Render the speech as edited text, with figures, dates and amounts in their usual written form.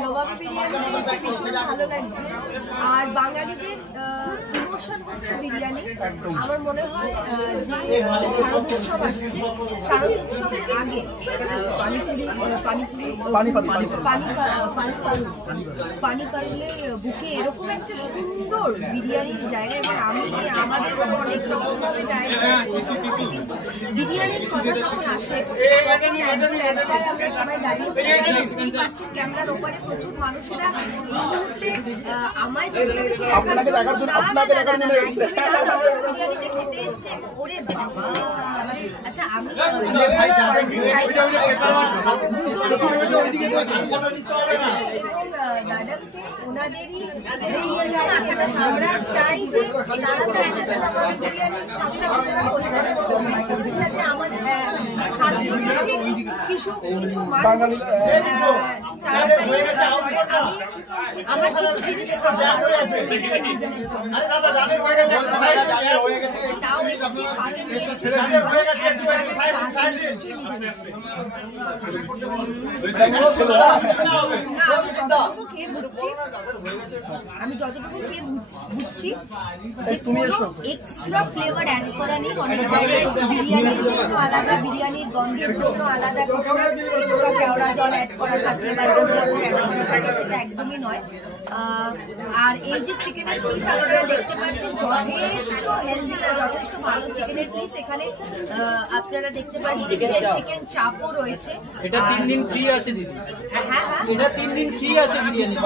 নবাব বিরিয়ানি ভীষণ ভালো লাগছে। আর বাঙালিদের ইমোশন হচ্ছে বিরিয়ানি। আমার মনে হয় যে শারদোৎসব আসছে, শারদোৎসবের আগে পানিপাড়ুলের বুকে এরকম একটা সুন্দর বিরিয়ানির জায়গা। এবং আমি আমাদের অনেক রকমভাবে কিন্তু বিরিয়ানির কথা যখন আসে আমরা সবাই দাঁড়িয়ে বুঝতেই পারছেন ক্যামেরার ওপারে প্রচুর মানুষেরা এই মুহূর্তে আমায় যে বিরিয়ানিতে খেতে এসছে। ওরে বাবা, আচ্ছা আমি দাদাকে ওনাদেরই আমরা চাই যে তারা তো একটা বিরিয়ানির সামনে যাতে আমাদের কিছু মানুষ তাড়াতাড়ি আমার কিছু জিনিস খাওয়া আছে তাও এসেছি আমি যতটুকু খেয়ে বুঝছি যে কোনো এক্সট্রা ফ্লেভার অ্যাড করা নেই। অনেক জায়গায় বিরিয়ানির জন্য আলাদা, বিরিয়ানির গন্ধের জন্য আলাদা এক্সট্রা কেওড়া জল অ্যাড করা থাকে বা সেটা একদমই নয়। আর এই যে চিকেনের পিস আপনারা দেখতে পাচ্ছেন যথেষ্ট হেলদি, যথেষ্ট ভালো চিকেনের পিস। এখানে আপনারা দেখতে পাচ্ছেন যে চিকেন চাপও রয়েছে। এটা 3 দিন ফ্রি আছে দিদি। হ্যাঁ হ্যাঁ, এটা 3 দিন ফ্রি আছে বিরিয়ানি।